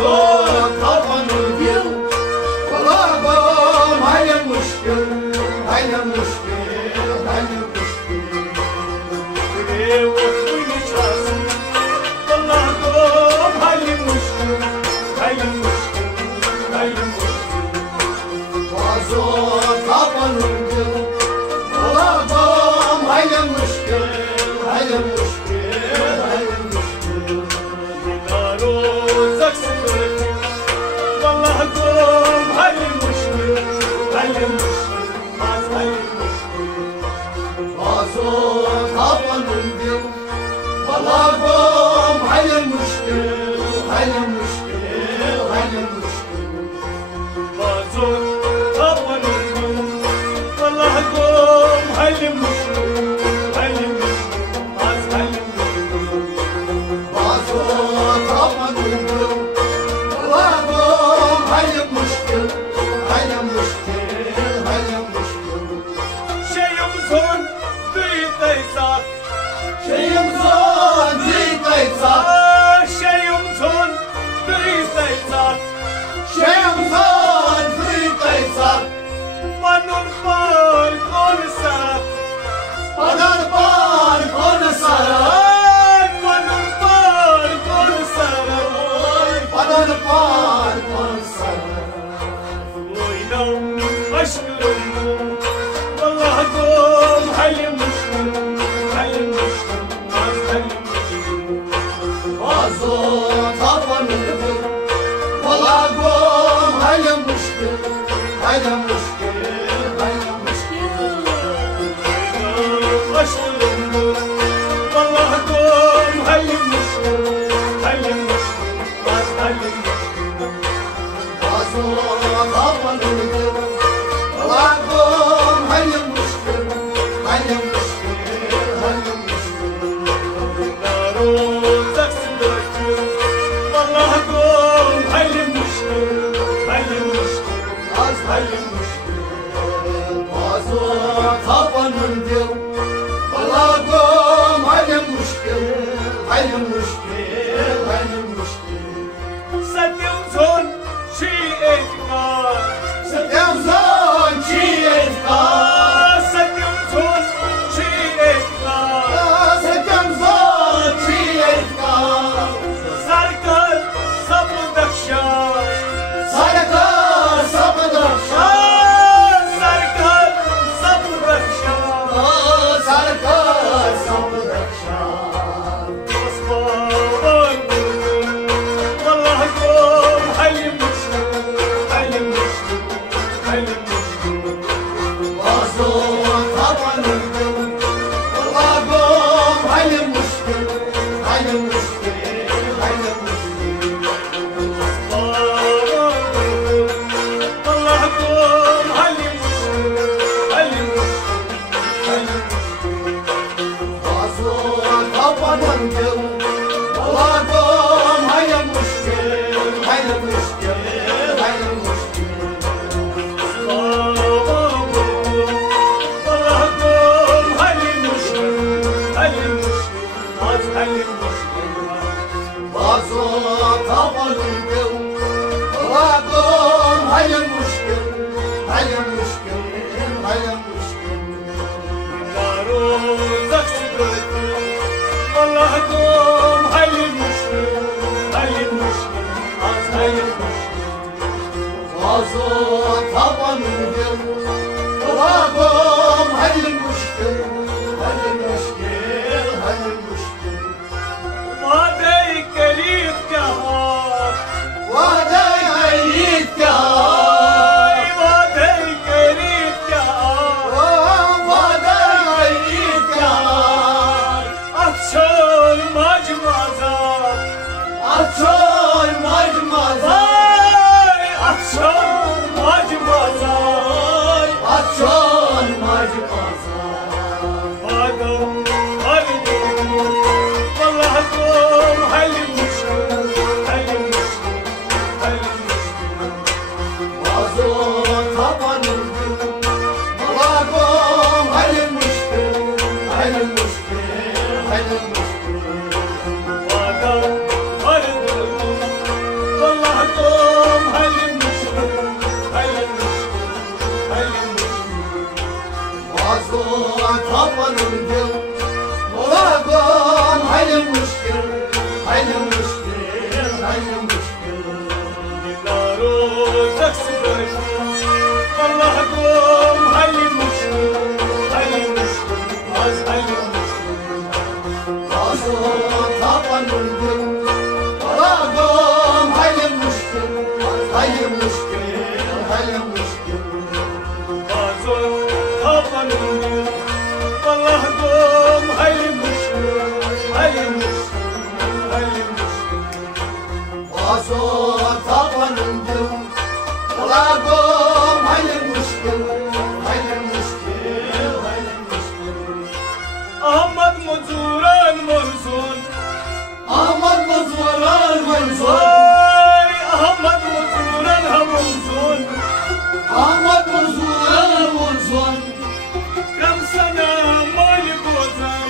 صوت طبعا الدل والله قوم هاي المشكل هاي المشكل هاي المشكل وقتني شاسي والله قوم هاي المشكل هاي المشكل هاي المشكل وصوت طبعا الدل والله قوم هاي المشكل هاي المشكل هاي المشكل روزك سكرتي والله قوم هاي المشكل هاي المشكل هاي المشكل وصوت طبعا الدل والله قوم هاي المشكل هاي المشكل هاي المشكل بازور طبعا الدل والله قوم هاي المشكل هاي المشكل هاي المشكل وصوت طبعا الدل والله قوم هاي المشكل هاي المشكل هاي المشكل شيء زون بيتي صار شيء مزون زيت يتصار شيء زون بيتي صار شيء مزون زيت يتصار منون بار كل سنة بدر بار كل سنة منون بار كل سنة بدر بار كل سنة وينام أشكل والله قوم هاي المشكل هاي المشكل هاي المشكل وصوت طبعا الدل والله قوم هاي المشكل هاي المشكل هاي المشكل أشكل والله قوم هاي المشكل هاي المشكل هاي المشكل وصوت طبعا الدل والله قوم هاي المشكل هاي المشكل هاي المشكل روزك سكرتي والله قوم هاي المشكل هاي المشكل هاي المشكل وصوت طبعا الدل والله قوم هاي المشكل هاي المشكل هاي المشكل سدم زون شيء اتقال سلام زون شي اتقال سدم زون شيء اتقال سلام زون شي اتقال سركل صبر دخشان سركار صبر سركل صبر دخشان سركار صبر أصبار والله قوم هاي المشكل هاي المشكل هاي المشكل وصوت طبعا الدل والله قوم هاي المشكل هاي المشكل هاي المشكل والله قوم هاي المشكل هاي المشكل هاي المشكل وصوت طبعا الدل والله قوم هاي المشكل هاي المشكل هاي المشكل والله قوم هاي المشكل هاي المشكل هاي المشكل وصوت طبعا الدل والله قوم هاي المشكل هاي المشكل هاي المشكل روزك سكرتي والله قوم هاي المشكل هاي المشكل هاي المشكل وصوت طبعا الدل والله قوم هاي المشكل هاي المشكل هاي المشكل ما ديك ليك كهار وهذا يعيد ما ديك ليك كهار وهذا يعيد أتشول مجمزة أطول مجمزة أتشول مجمزة أطول مجمزة هل مشكل ناروزك سبت والله قوم هل مشكل هل مشكل عصوت طبعا الدم وراقم هل مشكل هل مشكل عصوت طبعا الدم والله قوم هل مشكل عصوت طبعا الدم وراقم هل مشكل أحمد مزوران منزون أحمد مزوران منزون أحمد مزوران منزون أحمد مزوران منزون كم سنة ما يبوزن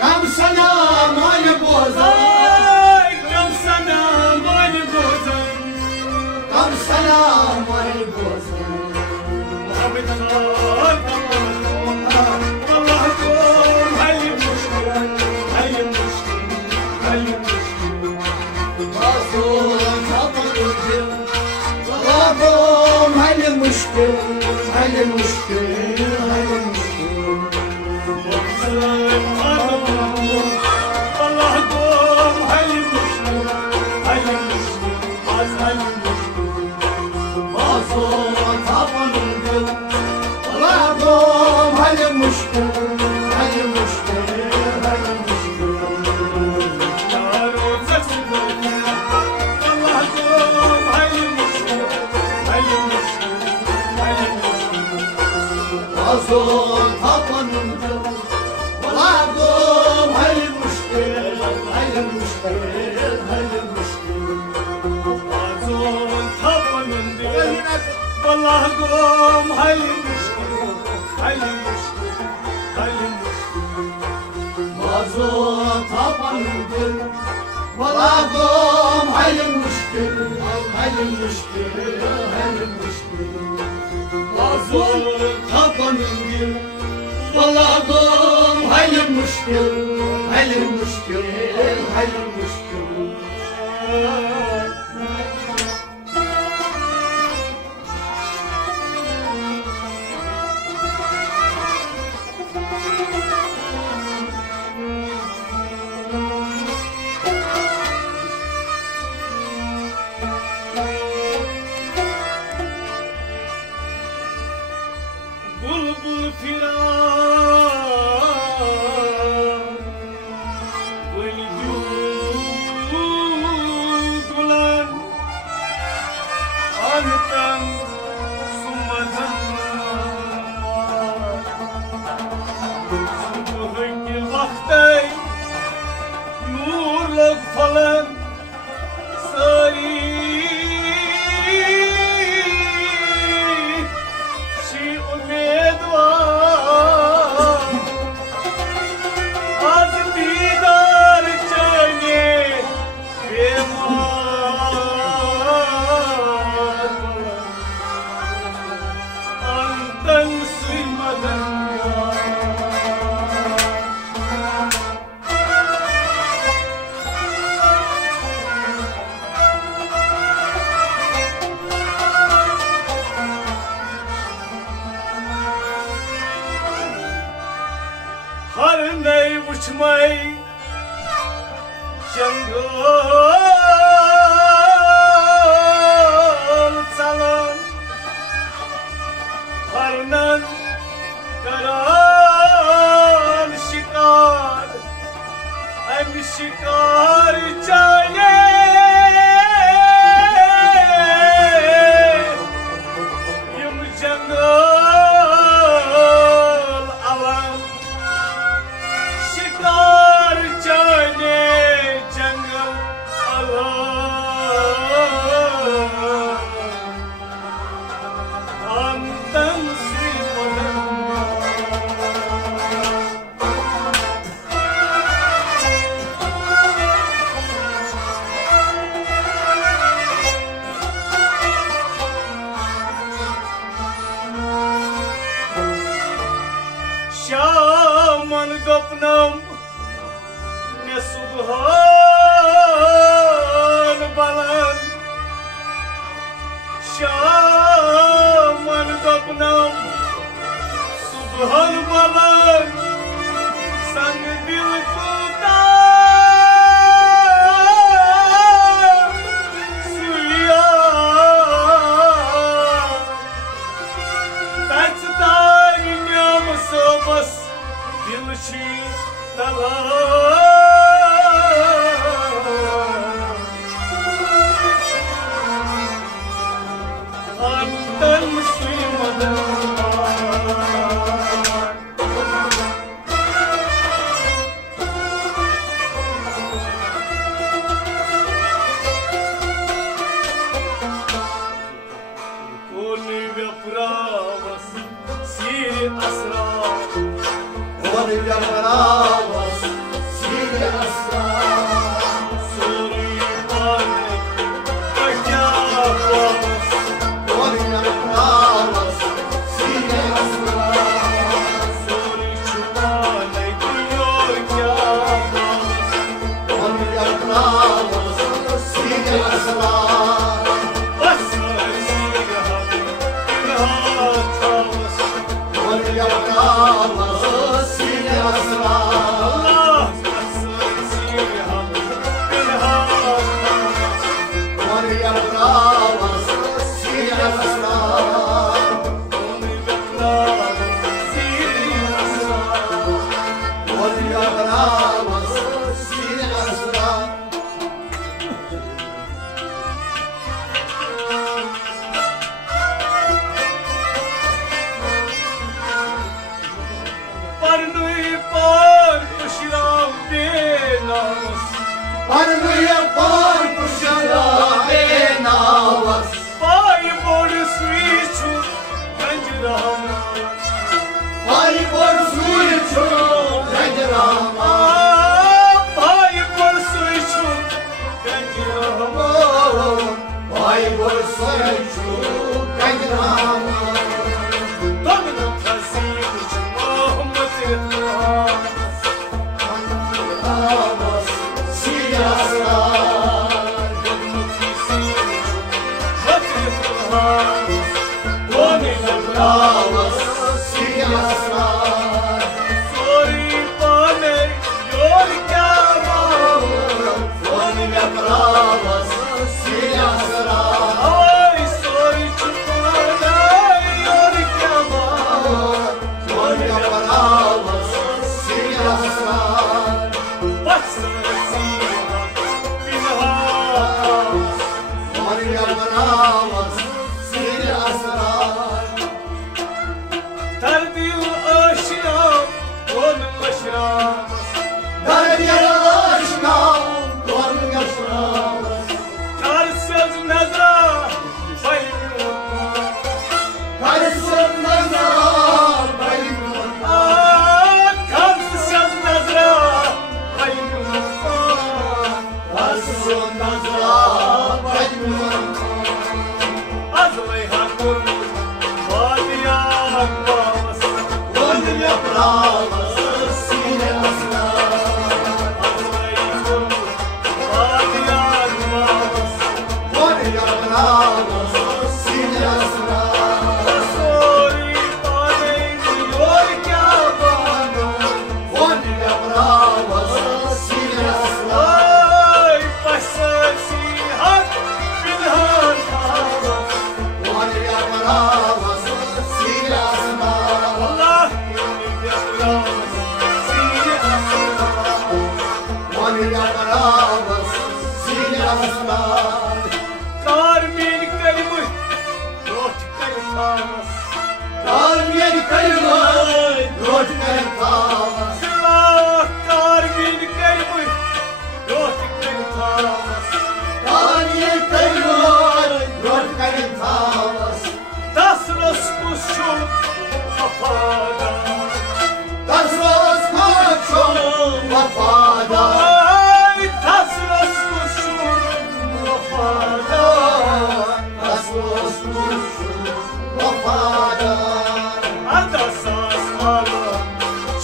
كم سنة ما يبوزن كم سنة ما يبوزن كم سنة ما يبوزن محمد خان والله قوم هاي المشكلة عصوت طبعا الدم وراقم هل مشكل والله قوم هاي المشكلة عصوت طبعا الدم وراقم هل مشكل ناروزك سبت والله قوم هاي المشكلة عصوت طبعا الدم وراقم هل مشكل عزول طبعا من دين والله قوم هاي المشكلة عصوت طبعا الدم وراقم هل مشكل عزول طبعا الدم وراقم هل مشكل بلبل فراق والجود ولن أنتم ثم صبحك الوقتي نور لك فلن صاري sapnam subhan balan sang dil kuda suya tats tarinyam sobas dil chi tala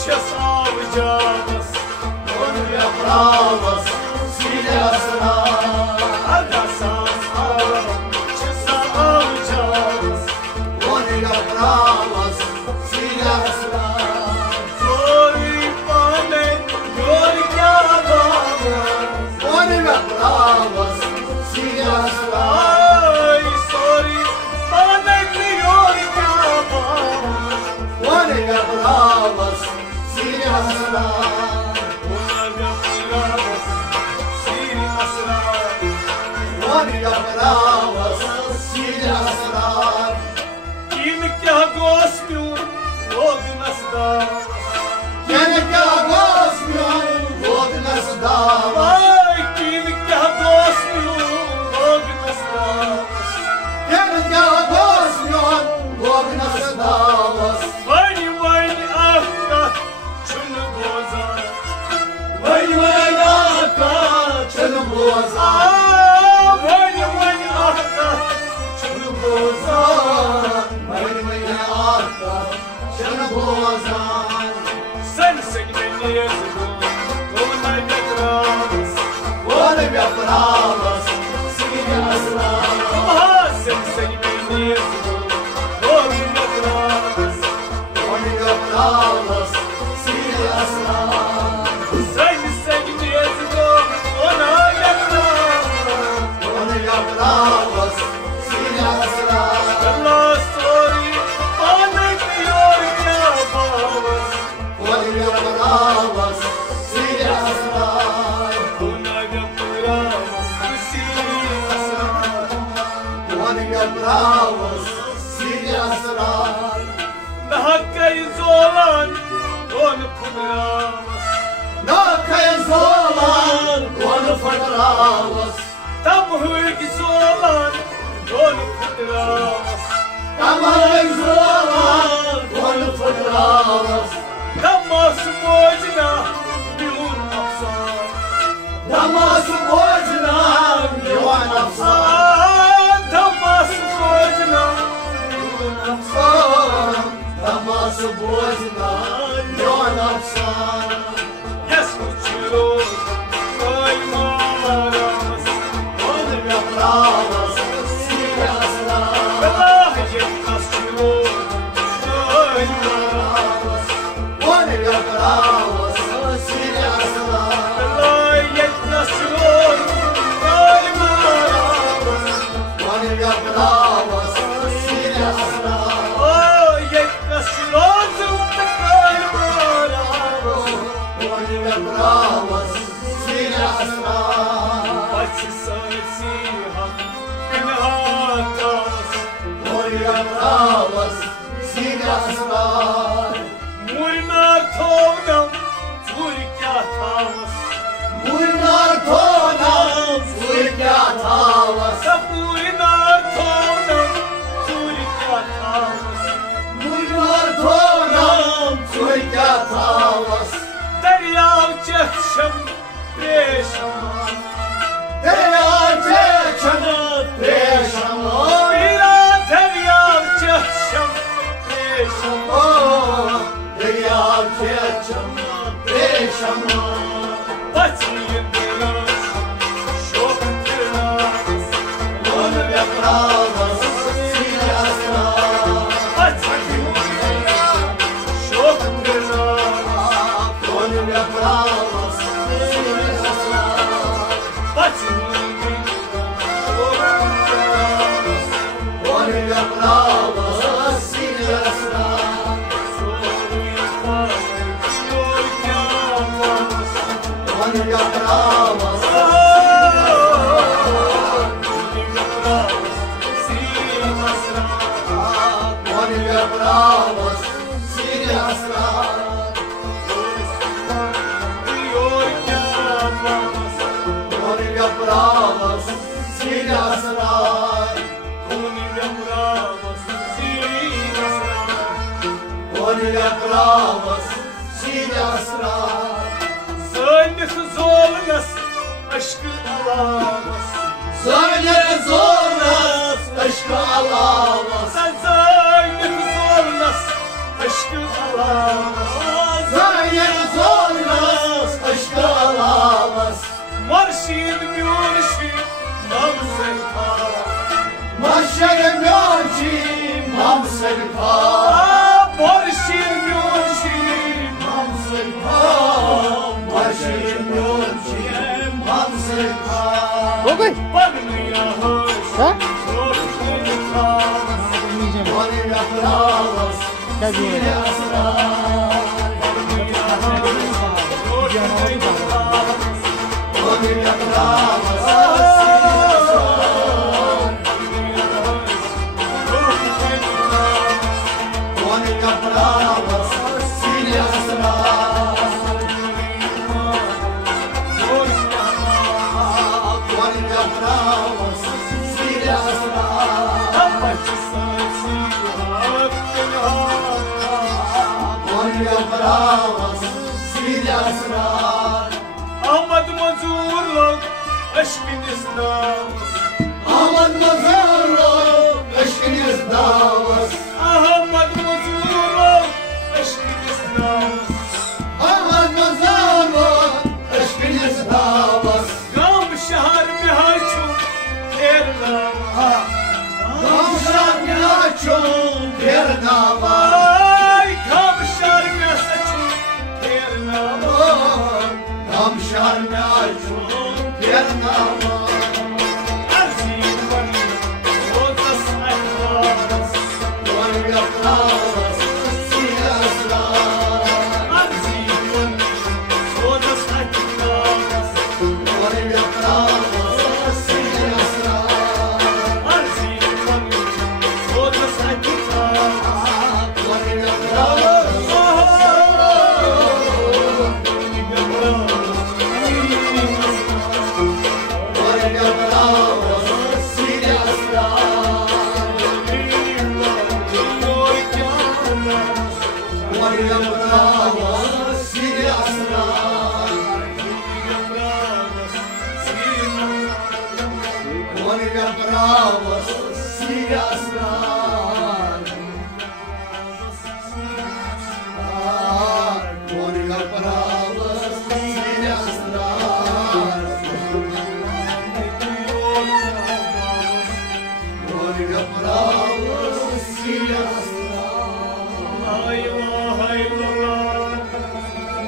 Just Onu yaprağız sile asrar. Kim kya gosmiyor ognasda. Gene kağıtmıyor Oğuz dava. Ay kim kya gosmiyor ognasda. Gene kağıtmıyor Oğuz dava. Vay vay akka şunu bozar. Vay vay akka çölüm bozar. Vay vay akka şunu bozar. Vay vay akka çölüm bozar. Sen beni yazık. Ona yakrağız. Onu yaprağız sile asrar. Sen beni yazık. Ona yakrağız. Onu yaprağız sile asrar. Sen beni yazık. Ona yakrağız. Onu yaprağız sile asrar. The last story bana diyor ya babamız. Onu yaprağız sile asrar. Ona yakrağız. Onu yaprağız sile asrar. Daha kayız olan onu kudramaz. Nakayız olan onu fırlavız. Tam hırgız olan onu kudramaz. Damayız olan onu fırlavız. Tam masum boyuna yılın apsar. Daması boyuna yuvan apsar. Tam masum boyuna yılın apsar. Daması boyuna yuvan apsar. Yes uçuyor kaymaramaz. Onu yaprağız sile asrar. Vallahi yetmezçiyor kaymaramaz. Onu yaprağız sile asrar. Vallahi yetmezçiyor kaymaramaz. Onu yaprağız sile asrar. Oh yetmezçiyor kaymaramaz. Onu yaprağız sile asrar. Açı sarısı günahkaz. Onu yaprağız sile asrar. Murnar tonam turkatavas. Bunlar tonam suyka tavas. Murnar tonam turkatavas. Bunlar tonam suyka tavas. Deryav çeşem peşaman. Derya çeçen peşaman. Bira deryav çeşem peşaman. Oh, derya çeçen peşaman. Batıyım biraz şok kırmaz. Onu yaprağız sile asrar. Batıyım biraz şok kırmaz. Onu yaprağız sile asrar. Batıyım biraz şok kırmaz. Onu yaprağız sile asrar. Onu yaprağız Onu yaprağız sile asrar. Onu yaprağız sile asrar. Onu yaprağız sile asrar. Aşkı alamaz. Söyle zorlas aşkı alamaz. Sen söyle zorlas aşkı alamaz. Söyle zorlas aşkı alamaz. Marşin mürşin namsen kara. Maşerim yolcim hamsel pa. Marşin mürşin Hamsel pa. Maşerim yolcim hamsel pa. Okay. bana yağış. Ha? Korkun kalmaz. Onu yaprağız Gel bir sile yere. asrar. Korkun kalmaz. Onu yaprağız sile asrar. aşkınız davas Ahmet Mazarım aşkınız davas Ahmet Mazarım aşkınız davas Ahmet Mazarım aşkınız davas Gam şehir mi haçum Ernava Gamşar minaçum Pernava Ay gam şehir mi haçum Ernava Gamşar minaçum Pernava Arzim bani Rozas akvaras Var yapravas Silaslar Arzim bani Rozas akvaras Var yapravas Silaslar Arzim bani Rozas akvaras Var yapravas Var yapravas Silaslar Var yapravas Silaslar Var yapravas Silaslar Var yapravas Silaslar Var yapravas Silaslar La ilahe illallah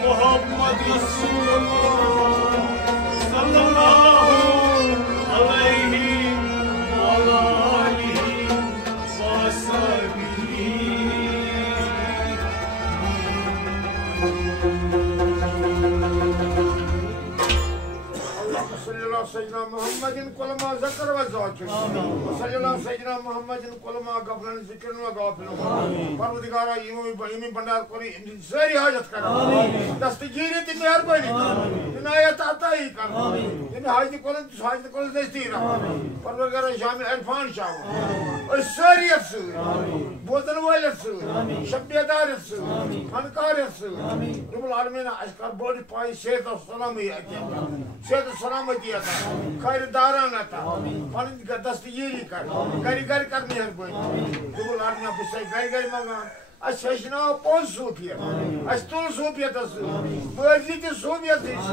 Muhammed Resulullah sallallahu aleyhi ve alihi ve sahbihi صلى الله سيدنا محمد كل ما ذكر وذاكر صلى الله سيدنا محمد كل ما غفل ذكر وغافل پروردگارا یمی بندار کوری ساری حاجت کرا دستگیری تی مہربانی عنایت عطائی کر یمی حاجت کول دستی را پروردگارا شامل عرفان شاہ اور ساری افسو بوزن والے افسو شبیدار افسو انکار افسو رب العالمین اشکار بوڑی پائی صحت و سلامی صحت و سلامتی عطا خیر داران عطا پانی دستگیری کر گری گری کر مہربانی رب العالمین بسائی گری گری مانگا اس فیشنا پون صوفیت اس تول صوفیت اس مرضی تی صوفیت اس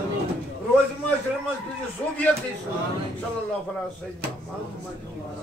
روز معاشرے مز تی صوفیت اس صلی اللہ علیہ وسلم محمد